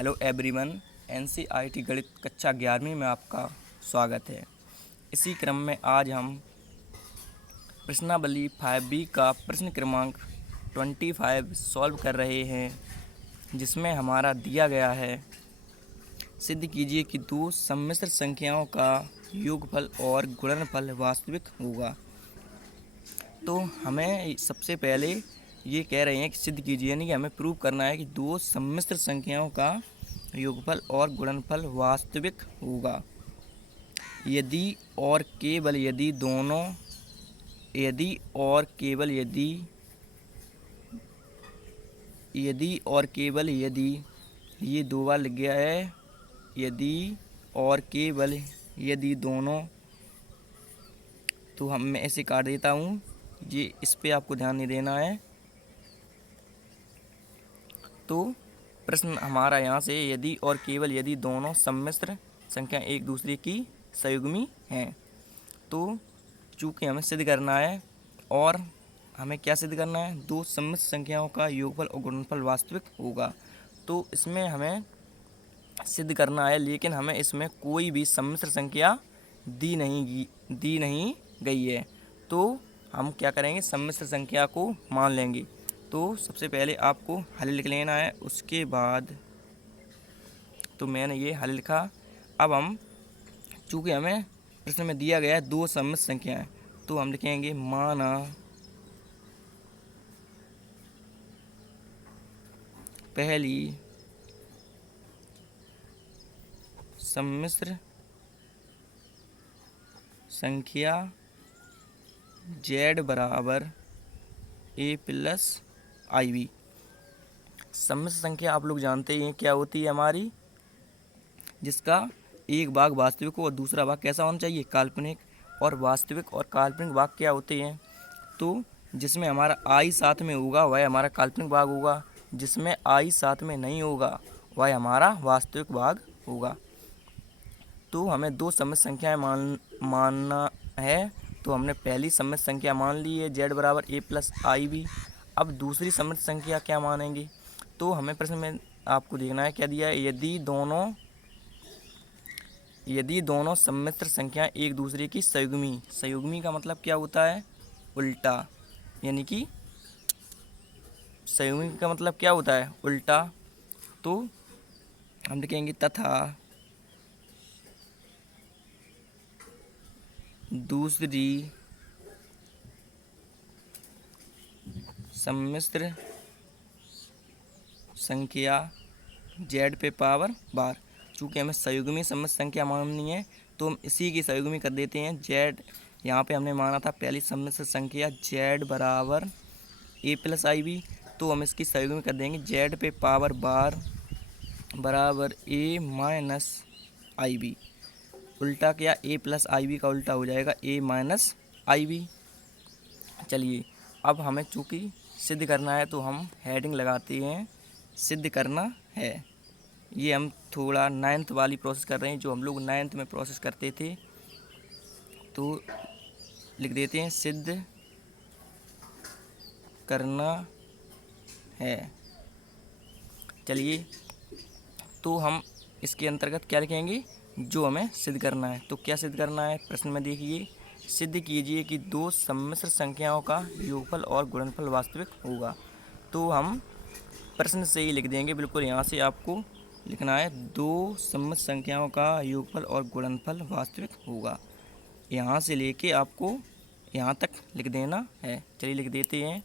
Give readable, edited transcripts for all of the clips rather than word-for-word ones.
Hello everyone. NCERT गणित कक्षा 11वीं में आपका स्वागत है। इसी क्रम में आज हम प्रश्नावली 5B का प्रश्न क्रमांक 25 सॉल्व कर रहे हैं, जिसमें हमारा दिया गया है सिद्ध कीजिए कि दो सम्मिश्र संख्याओं का योगफल और गुणनफल वास्तविक होगा। तो हमें सबसे पहले ये कह रहे हैं कि सिद्ध कीजिए, यानी कि हमें प्रूव करना है कि दो सम्मिश्र संख्याओं का योगफल और गुणनफल वास्तविक होगा यदि और केवल यदि दोनों यदि और केवल यदि यदि और केवल यदि ये दो बार लिख गया है, यदि और केवल यदि दोनों, तो मैं ऐसे काट देता हूँ, ये इस पे आपको ध्यान नहीं देना है। तो प्रश्न हमारा यहाँ से यदि और केवल यदि दोनों सम्मिश्र संख्या एक दूसरे की संयुग्मी हैं, तो चूँकि हमें सिद्ध करना है और हमें क्या सिद्ध करना है, दो सम्मिश्र संख्याओं का योगफल और गुणनफल वास्तविक होगा। तो इसमें हमें सिद्ध करना है, लेकिन हमें इसमें कोई भी सम्मिश्र संख्या दी नहीं गई है। तो हम क्या करेंगे, सम्मिश्र संख्या को मान लेंगे। तो सबसे पहले आपको हल लिख लेना है, उसके बाद तो मैंने ये हल लिखा। अब हम चूँकि हमें प्रश्न में दिया गया है दो सम्मिश्र संख्याएं, तो हम लिखेंगे माना पहली सम्मिश्र संख्या z बराबर a प्लस IB। सम्मिश्र संख्या आप लोग जानते ही हैं क्या होती है हमारी, जिसका एक भाग वास्तविक हो और दूसरा भाग कैसा होना चाहिए, काल्पनिक। और वास्तविक और काल्पनिक भाग क्या होते हैं, तो जिसमें हमारा I साथ में होगा वह हमारा काल्पनिक भाग होगा, जिसमें I साथ में नहीं होगा वह हमारा वास्तविक भाग होगा। तो हमें दो सम्मिश्र संख्याएं मानना है। तो हमने पहली सम्मिश्र संख्या मान ली है z बराबर a प्लस IB। अब दूसरी सम्मिश्र संख्या क्या मानेंगे, तो हमें प्रश्न में आपको देखना है क्या दिया है, यदि दोनों सम्मिश्र संख्याएं एक दूसरे की संयुग्मी का मतलब क्या होता है, उल्टा, यानी कि संयुग्मी का मतलब क्या होता है, उल्टा। तो हम लिखेंगे तथा दूसरी सम्मिश्र संख्या z पे पावर बार। चूँकि हमें संयुग्मी सम्मिश्र संख्या माननी है, तो हम इसी की संयुग्मी कर देते हैं z। यहाँ पे हमने माना था पहली सम्मिश्र संख्या z बराबर a प्लस IB, तो हम इसकी संयुग्मी कर देंगे z पे पावर बार बराबर a माइनस IB। उल्टा क्या, a प्लस IB का उल्टा हो जाएगा a माइनस IB। चलिए, अब हमें चूँकि सिद्ध करना है तो हम हेडिंग लगाते हैं सिद्ध करना है। ये हम थोड़ा 9th वाली प्रोसेस कर रहे हैं, जो हम लोग 9th में प्रोसेस करते थे। तो लिख देते हैं सिद्ध करना है। चलिए, तो हम इसके अंतर्गत क्या लिखेंगे, जो हमें सिद्ध करना है। तो क्या सिद्ध करना है, प्रश्न में देखिए, सिद्ध कीजिए कि दो सम्मिश्र संख्याओं का योगफल और गुणनफल वास्तविक होगा। तो हम प्रश्न से ही लिख देंगे, बिल्कुल यहाँ से आपको लिखना है, दो सम्मिश्र संख्याओं का योगफल और गुणनफल वास्तविक होगा। यहाँ से लेके आपको यहाँ तक लिख देना है। चलिए लिख देते हैं।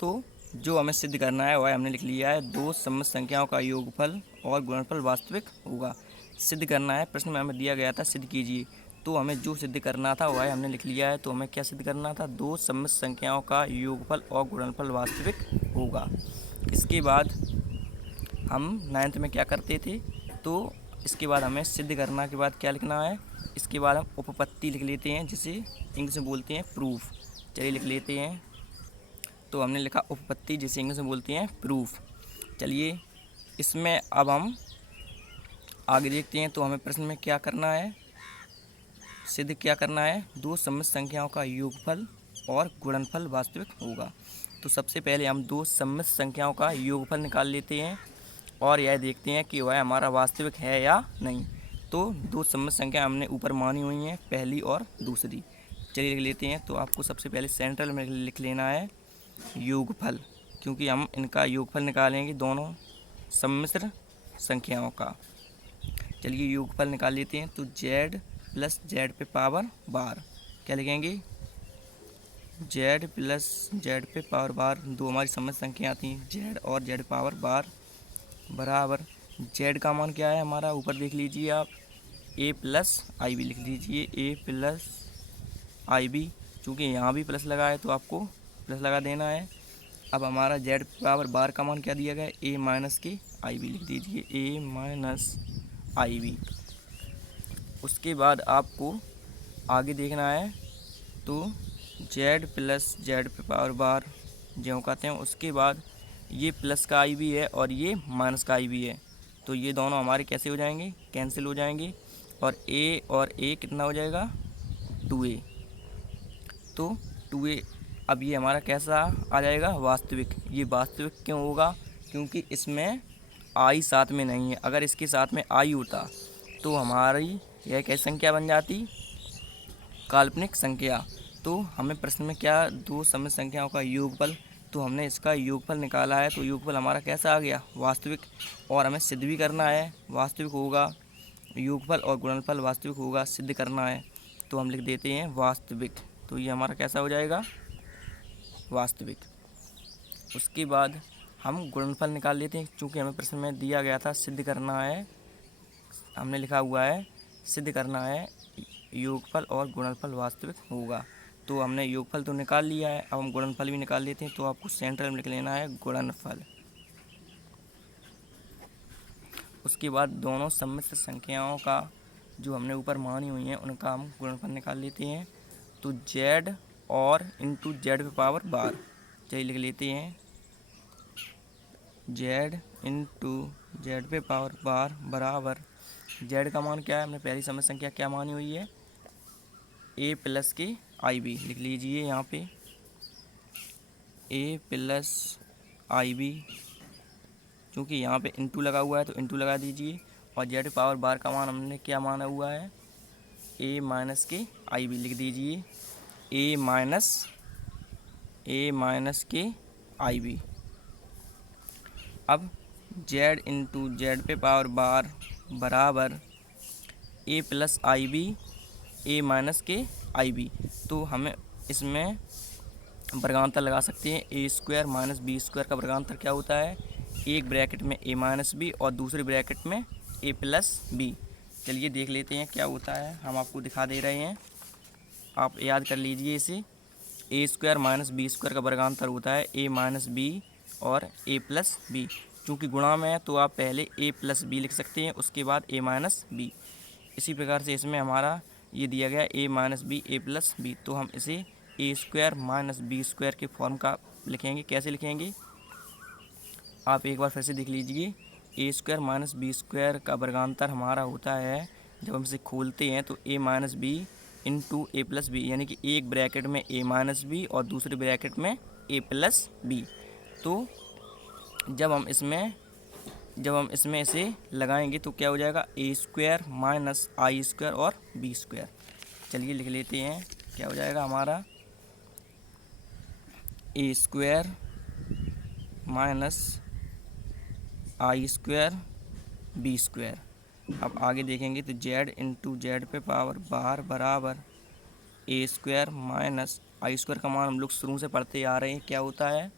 तो जो हमें सिद्ध करना है वह हमने लिख लिया है, दो सम्मिश्र संख्याओं का योगफल और गुणनफल वास्तविक होगा। सिद्ध करना है, प्रश्न में हमें दिया गया था सिद्ध कीजिए, तो हमें जो सिद्ध करना था वह हमने लिख लिया है। तो हमें क्या सिद्ध करना था, दो सम्मिश्र संख्याओं का योगफल और गुणनफल वास्तविक होगा। इसके बाद हम 9th में क्या करते थे, तो इसके बाद हमें सिद्ध करना के बाद क्या लिखना है, इसके बाद हम उपपत्ति लिख लेते हैं, जिसे इंग्लिश में बोलते हैं प्रूफ। चलिए लिख लेते हैं। तो हमने लिखा उपपत्ति, जिसे इंग्लिश में बोलते हैं प्रूफ। चलिए, इसमें अब हम आगे देखते हैं। तो हमें प्रश्न में क्या करना है, सिद्ध क्या करना है, दो सम्मिश्र संख्याओं का योगफल और गुणनफल वास्तविक होगा। तो सबसे पहले हम दो सम्मिश्र संख्याओं का योगफल निकाल लेते हैं। और यह देखते हैं कि वह हमारा वास्तविक है या नहीं। तो दो सम्मिश्र संख्या हमने ऊपर मानी हुई हैं, पहली और दूसरी। चलिए लिख लेते हैं। तो आपको सबसे पहले सेंट्रल में लिख लेना है योगफल, क्योंकि हम इनका योगफल निकालेंगे दोनों सम्मिश्र संख्याओं का। चलिए योगफल निकाल लेते हैं। तो z प्लस जेड पे पावर बार, क्या लिखेंगे, z प्लस जेड पे पावर बार, दो हमारी सम्मिश्र संख्या थी z और z पावर बार, बराबर z का मान क्या है हमारा, ऊपर देख लीजिए आप, a प्लस आई बी लिख लीजिए, a प्लस आई बी। चूँकि यहाँ भी प्लस लगा है तो आपको प्लस लगा देना है। अब हमारा z पावर बार का मान क्या दिया गया है, a माइनस के आई बी लिख दीजिए, a माइनस आई बी। उसके बाद आपको आगे देखना है। तो z प्लस जेड पे पावर बार जो कहते हैं, उसके बाद ये प्लस का आई भी है और ये माइनस का आई भी है, तो ये दोनों हमारे कैसे हो जाएंगे, कैंसिल हो जाएंगे। और a कितना हो जाएगा, 2a। तो 2a। अब ये हमारा कैसा आ जाएगा, वास्तविक। ये वास्तविक क्यों होगा, क्योंकि इसमें आई साथ में नहीं है। अगर इसके साथ में आई होता तो हमारी यह कैसी संख्या बन जाती, काल्पनिक संख्या। तो हमें प्रश्न में क्या, दो सम्मिश्र संख्याओं का योगफल, तो हमने इसका योगफल निकाला है। तो योगफल हमारा कैसा आ गया, वास्तविक। और हमें सिद्ध भी करना है वास्तविक होगा, योगफल और गुणनफल वास्तविक होगा, सिद्ध करना है। तो हम लिख देते हैं वास्तविक। तो ये हमारा कैसा हो जाएगा, वास्तविक। उसके बाद हम गुणनफल निकाल लेते हैं, क्योंकि हमें प्रश्न में दिया गया था सिद्ध करना है, हमने लिखा हुआ है सिद्ध करना है योगफल और गुणनफल वास्तविक होगा। तो हमने योगफल तो निकाल लिया है, अब हम गुणनफल भी निकाल लेते हैं। तो आपको सेंट्रल में लिख लेना है गुणनफल। उसके बाद दोनों सम्मिश्र संख्याओं का जो हमने ऊपर मानी हुई हैं उनका हम गुणनफल निकाल लेते हैं। तो z और इंटू जेड पे पावर बार, चलिए लिख लेते हैं z इंटू जेड पे पावर बार बराबर, z का मान क्या है, हमने पहली सम्मिश्र संख्या क्या मानी हुई है, a प्लस के आई बी लिख लीजिए यहाँ पे, a प्लस आई बी। क्योंकि यहाँ पे इंटू लगा हुआ है तो इंटू लगा दीजिए। और जेड पावर बार का मान हमने क्या माना हुआ है, a माइनस के आई बी लिख दीजिए, a माइनस के आई बी। अब z इंटू जेड पे पावर बार बराबर a plus i b, a minus के आई बी। तो हमें इसमें वर्गांतर लगा सकते हैं, a square minus b square का वर्गांतर क्या होता है, एक ब्रैकेट में a माइनस बी और दूसरे ब्रैकेट में a प्लस बी। चलिए देख लेते हैं क्या होता है, हम आपको दिखा दे रहे हैं, आप याद कर लीजिए इसे। a square minus b square का वर्गांतर होता है a माइनस बी और a प्लस बी। चूँकि गुणा में है तो आप पहले a प्लस बी लिख सकते हैं, उसके बाद a माइनस बी। इसी प्रकार से इसमें हमारा ये दिया गया a minus b a plus b, तो हम इसे a square minus b square के फॉर्म का लिखेंगे। कैसे लिखेंगे, आप एक बार फिर से देख लीजिए। a square minus b square का वर्गांतर हमारा होता है, जब हम इसे खोलते हैं तो a minus b into a plus b, यानी कि एक ब्रैकेट में a माइनस बी और दूसरे ब्रैकेट में a प्लस बी। तो जब हम इसमें इसे लगाएंगे तो क्या हो जाएगा, a square minus i square और बी स्क्वायर। चलिए लिख लेते हैं क्या हो जाएगा हमारा, a square minus i square b square. अब आगे देखेंगे तो z इंटू जेड पे पावर बार बराबर a square minus i square का मान हम लोग शुरू से पढ़ते आ रहे हैं, क्या होता है,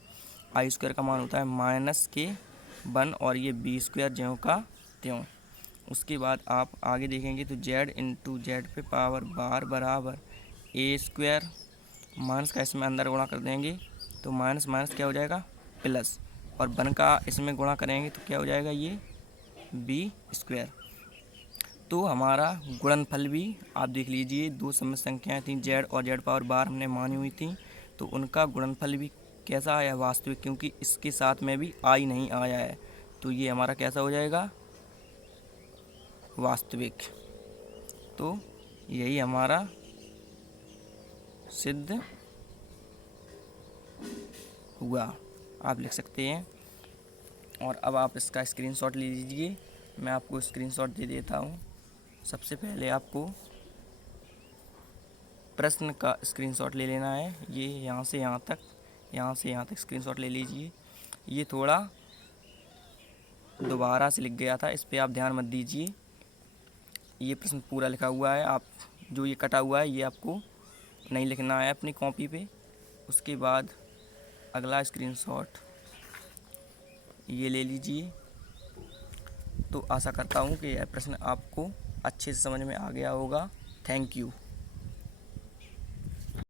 आई स्क्वायर का मान होता है माइनस के 1 और ये बी स्क्वायर ज्यों का त्यों। उसके बाद आप आगे देखेंगे तो z इंटू जेड पे पावर बार बराबर a स्क्वायर, माइनस का इसमें अंदर गुणा कर देंगे तो माइनस माइनस क्या हो जाएगा, प्लस, और 1 का इसमें गुणा करेंगे तो क्या हो जाएगा, ये बी स्क्वायर। तो हमारा गुणनफल भी आप देख लीजिए, दो सम्मिश्र संख्याएँ थीं z और z पावर बार हमने मानी हुई थी, तो उनका गुणनफल भी कैसा आया, वास्तविक, क्योंकि इसके साथ में भी आई नहीं आया है। तो ये हमारा कैसा हो जाएगा, वास्तविक। तो यही हमारा सिद्ध हुआ, आप लिख सकते हैं और अब आप इसका स्क्रीनशॉट ले लीजिए। मैं आपको स्क्रीनशॉट दे देता हूँ। सबसे पहले आपको प्रश्न का स्क्रीनशॉट ले लेना है। ये यहाँ से यहाँ तक, यहाँ से यहाँ तक स्क्रीनशॉट ले लीजिए। ये थोड़ा दोबारा से लिख गया था, इस पर आप ध्यान मत दीजिए। ये प्रश्न पूरा लिखा हुआ है, आप जो ये कटा हुआ है ये आपको नहीं लिखना है अपनी कॉपी पे। उसके बाद अगला स्क्रीनशॉट ये ले लीजिए। तो आशा करता हूँ कि यह प्रश्न आपको अच्छे से समझ में आ गया होगा। Thank you.